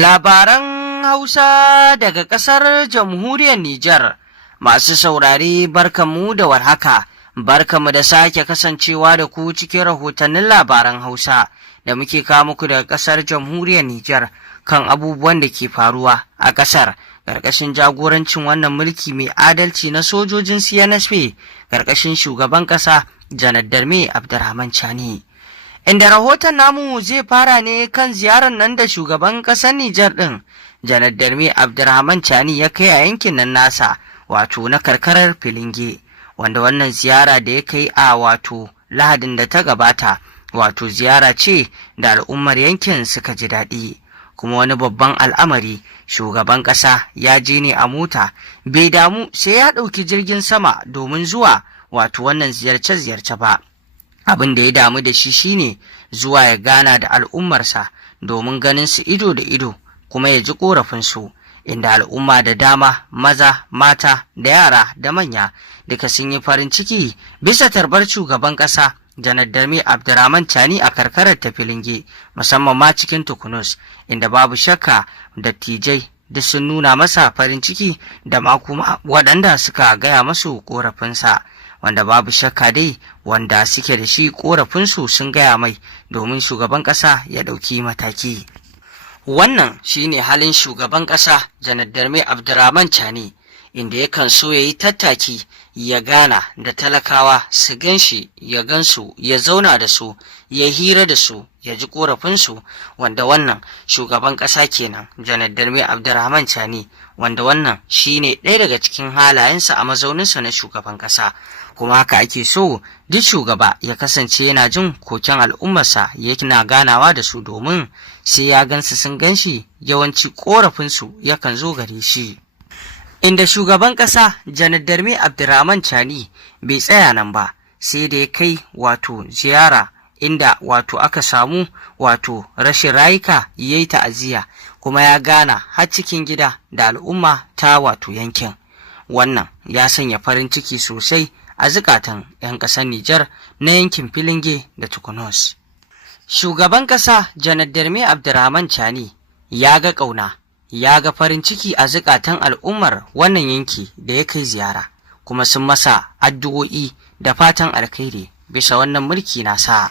Labaran Hausa daga ƙasar Jamhuriyar Nijar. Masu saurare barkanmu da warhaka, barkanmu da sake kasancewa da ku cikin rahotannin labaran Hausa da muke kawo muku daga ƙasar Jamhuriyar Nijar kan abubuwan da ke faruwa a ƙasar ƙarƙashin jagorancin wannan mulki mai adalci na sojojin CNSP ƙarƙashin shugaban ƙasa Janar Darme Abdurrahman Chani. Inda rahoton namu zai fara ne kan ziyarar nan da shugaban ƙasar Nijar ɗin Janar Darme Abdurrahman Chani ya kai a yankin nan nasa wato na karkarar Filinge, wanda wannan ziyara da ya kai a wato Lahadin da ta gabata wato ziyara ce da al'ummar yankin suka ji daɗi. Kuma wani babban al'amari, shugaban ƙasa ya je ne a mota, bai damu sai ya ɗauki jirgin sama domin zuwa wato wannan ziyarce-ziyarce ba. Abin da ya damu da shi shine zuwa ya gana da al'ummarsa domin ganin su ido da ido kuma ya ji ƙorafinsu, inda al'umma da dama, maza, mata da yara da manya duka sun yi farin ciki bisa tarbar shugaban ƙasa Janar Darme Abdurrahman Chani a karkarar ta Filinge, musamman ma cikin Tukunus, inda babu shakka dattijai duk sun nuna masa farin ciki da ma kuma waɗanda suka gaya masu ƙorafinsa, wanda babu shakka dai wanda suke da shi ƙorafinsu sun gaya mai domin shugaban ƙasa ya ɗauki mataki. Wannan shine halin shugaban ƙasa Janar Darme Abdurrahman Chani, inda yakan so ya yi tattaki ya gana da talakawa su gan shi, ya gansu, ya zauna da su, ya hira da su, ya ji ƙorafinsu, wanda wannan shugaban ƙasa kenan Janar Darme Abdurrahman Chani, wanda wannan shine ɗaya daga cikin halayensa a mazauninsa na shugaban ƙasa. Kuma haka ake so duk shugaba ya kasance yana jin koken al'ummarsa, yana ganawa da su domin sai ya gansu sun gan shi, yawanci ƙorafinsu yakan zo gare shi. Inda shugaban ƙasa Janar Darme Abdurrahman Chani bai tsaya nan ba, sai da ya kai wato ziyara inda wato aka samu wato rashin rayuka, yayi ta'aziyya kuma ya gana har cikin gida da al'umma ta wato yankin. Wannan ya sanya farin ciki sosai a zukatan 'yan ƙasar Nijar na yankin Filinge da Tukunus. Shugaban ƙasa Janar Darme Abdurrahman Chani ya ga ƙauna, ya ga farin ciki a zukatan al'ummar wannan yanki da ya kai ziyara, kuma sun masa addu'o'i da fatan alkhairi bisa wannan mulki nasa.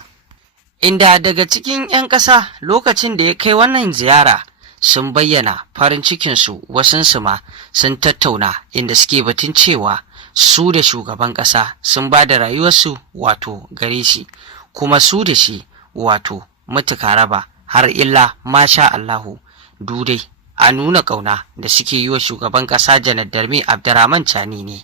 Inda daga cikin 'yan ƙasa lokacin da ya kai wannan ziyara sun bayyana farin cikinsu, wasunsu ma sun tattauna inda suke batun cewa su da shugaban ƙasa sun ba da rayuwarsu wato gare shi, kuma su da shi wato mutuka raba har illa masha Allahu. Dudai a nuna ƙauna da suke yi wa shugaban ƙasa Janar Darme Abdurrahman Chani ne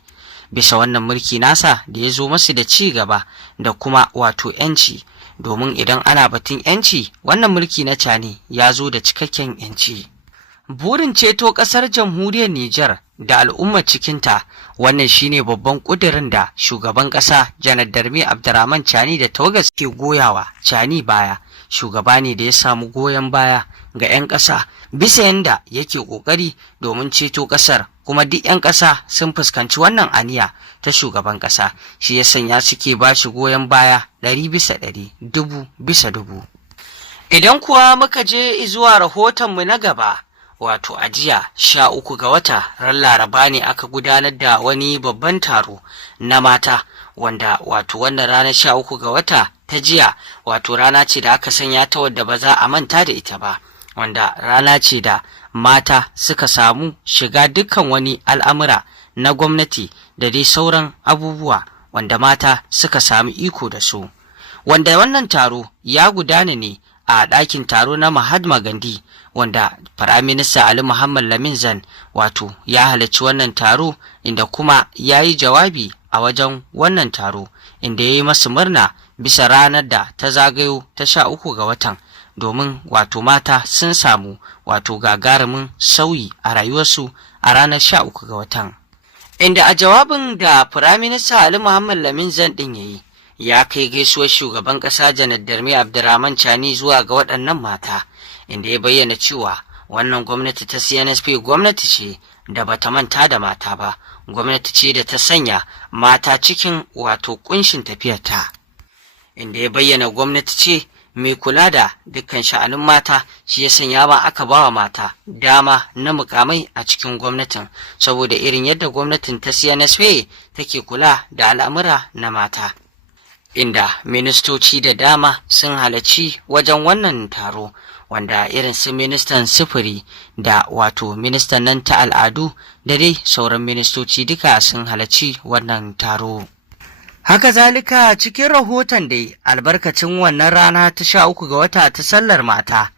bisa wannan mulki nasa da ya zo masu da ci gaba da kuma wato 'yanci, domin idan ana batun 'yanci wannan mulki na Chani ya zo da cikakken 'yanci. Burin ceto ƙasar Jamhuriyar Nijar da al'ummar cikinta, wannan shine babban ƙudurin da shugaban ƙasa Janar Darme Abdurrahman Chani da tawagar ke goyawa Chani baya. Shugaba ne da ya samu goyon baya ga 'yan ƙasa bisa yanda yake ƙoƙari domin ceto ƙasar, kuma duk 'yan ƙasa sun fuskanci wannan aniya ta shugaban ƙasa, shi ya sanya suke ba shi goyon baya 100%, 1000%. Idan kuwa muka je zuwa rahotonmu na gaba, wato a jiya 13 ga wata ran Laraba ne aka gudanar da wani babban taro na mata, wanda wato wannan ranar 13 ga wata ta jiya wato rana ce da aka sanya ta wadda ba za a manta da ita ba, wanda rana ce da mata suka samu shiga dukkan wani al'amura na gwamnati da dai sauran abubuwa wanda mata suka samu iko da su, wanda wannan taro ya gudana ne a ɗakin taro na Mahatma Gandhi, wanda Firaminista Ali Muhammad Lamin Zan wato ya halarci wannan taro, inda kuma ya yi jawabi a wajen wannan taro, inda ya yi masu murna bisa ranar da ta zagayo ta 13 ga watan, domin wato mata sun samu wato gagarumin sauyi a rayuwarsu a ranar 13 ga watan. Inda a jawabin da Firaminista Ali Muhammad Lamin Zan ɗin ya yi, ya kai gaisuwar shugaban ƙasa Janar Darme Abdurrahman Chani zuwa ga waɗannan mata, inda ya bayyana cewa wannan gwamnati ta CNSP gwamnati ce da bata manta da mata ba, gwamnati ce da ta sanya mata cikin wato ƙunshin tafiyarta, inda ya bayyana gwamnati ce mai kula da dukkan sha'anin mata, shi ya sanya ba aka ba wa mata dama na mukamai a cikin gwamnatin, saboda irin yadda gwamnatin ta CNSP take kula da al'amura na mata. Inda ministoci da dama sun halarci wajen wannan taro, wanda irin su ministan sufuri da wato ministan nan ta al'adu da dai sauran ministoci duka sun halarci wannan taro. Haka zalika cikin rahoton dai albarkacin wannan rana ta 13 ga wata ta sallar mata,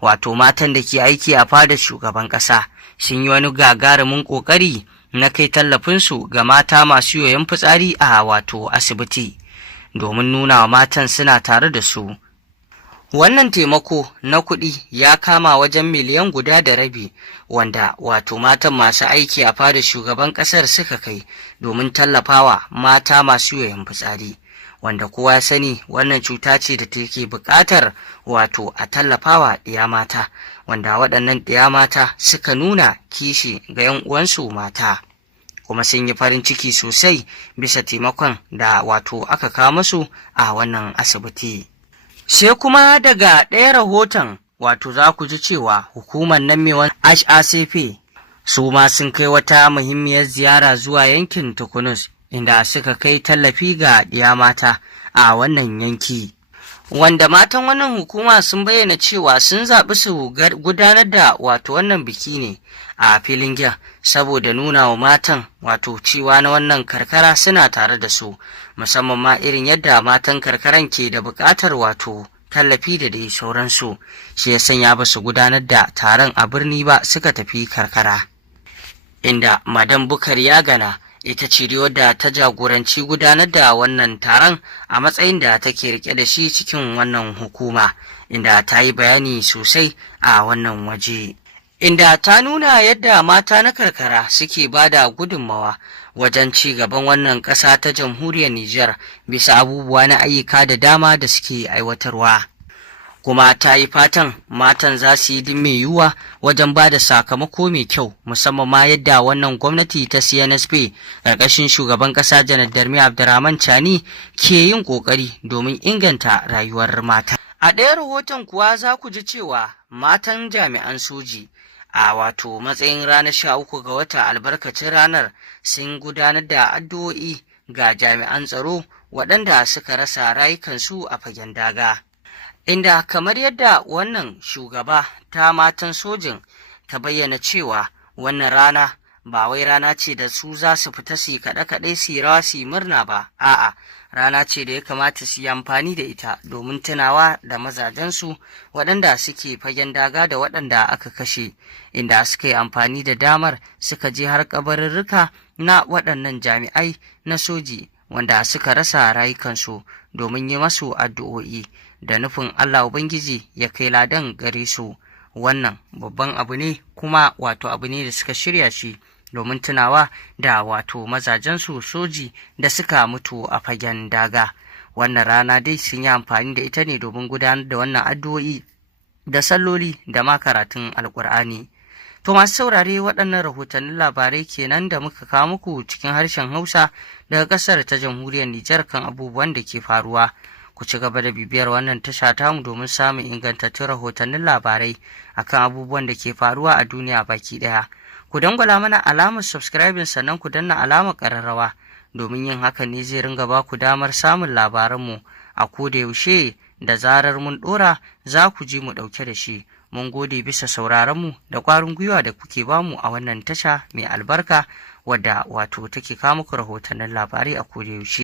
wato matan da ke aiki a fadar shugaban ƙasa sun yi wani gagarumin ƙoƙari na kai tallafinsu ga mata masu yoyon fitsari a wato asibiti, domin nuna wa matan suna tare da su. Wannan taimako na kuɗi ya kama wajen miliyan 1.5, wanda wato matan masu aiki a fadar shugaban ƙasar suka kai domin tallafawa mata masu yoyon fitsari, wanda kowa sani wannan cuta ce da take buƙatar wato a tallafawa ɗiya mata, wanda waɗannan ɗiya mata suka nuna kishi ga 'yan uwansu mata, kuma sun yi farin ciki sosai bisa taimakon da wato aka kawo musu a wannan asibiti. Sai kuma daga ɗaya rahoton wato za ku ji cewa hukumar nan mai HACP su ma sun kai wata muhimmiyar ziyara zuwa yankin Tukunus, inda suka kai tallafi ga ɗiya mata a wannan yanki, wanda matan wannan hukuma sun bayyana cewa sun zaɓi su gudanar da wato wannan biki ne a filin gyan, saboda nuna wa matan wato cewa na wannan karkara suna tare da su, musamman ma irin yadda matan karkaran ke da buƙatar wato tallafi da dai sauransu, shi ya sanya ba su gudanar da taron a birni ba, suka tafi karkara. Inda Madam Bukar Yagana ita ce wadda ta jagoranci gudanar da wannan taron a matsayin da take rike da shi cikin wannan hukuma, inda ta yi bayani sosai a wannan waje, inda ta nuna yadda mata na karkara suke ba da gudunmawa wajen ci gaban wannan ƙasa ta jamhuriyar Nijar bisa abubuwa na ayyuka da dama da suke aiwatarwa. Kuma ta yi fatan matan za su yi mai yiwuwa wajen ba da sakamako mai kyau, musamman ma yadda wannan gwamnati ta CNSP ƙarƙashin shugaban ƙasa Janar Darmi Abdurrahman Chani ke yin ƙoƙari domin inganta rayuwar mata. A ɗaya rahoton kuwa za ku ji cewa matan jami'an soji a wato matsayin ranar 13 ga wata albarkacin ranar sun gudanar da addu'o'i ga jami'an tsaro waɗanda suka rasa rayukansu a fagen daga, inda kamar yadda wannan shugaba ta matan sojin ta bayyana cewa wannan rana ba wai rana ce da su za su fita su yi kaɗe-kaɗe su yi rawa su yi murna ba, a'a rana ce da ya kamata su yi amfani da ita domin tunawa da mazajensu waɗanda suke fagen daga da waɗanda aka kashe, inda suka yi amfani da damar suka je har kabarurruka na waɗannan jami'ai na soji wanda suka rasa rayukansu domin yi masu addu'o'i da nufin Allah Ubangiji ya kai ladan gare su. Wannan babban abu ne, kuma wato abu ne da suka shirya shi domin tunawa da wato mazajensu soji da suka mutu a fagen daga. Wannan rana dai sun yi amfani da ita ne domin gudanar da wannan addu'o'i da salloli da ma karatun alkur'ani. To masu saurare, waɗannan rahotannin labarai kenan da muka kawo muku cikin harshen Hausa daga ƙasar ta jamhuriyar Nijar kan abubuwan da ke faruwa. Ku ci gaba da bibiyar wannan tasha tamu domin samun ingantattun rahotannin labarai akan abubuwan da ke faruwa a duniya baki ɗaya. Ku dangwala mana alamar subscribing, sannan ku danna alamar ƙararrawa, domin yin hakan ne zai ringa ba ku damar samun labaranmu a koda yaushe da zarar mun ɗora za ku ji mu ɗauke da shi. Mun gode bisa sauraronmu da ƙwarin gwiwa da kuke bamu a wannan tasha mai albarka, wadda wato take kawo muku rahotannin labarai a koda yaushe.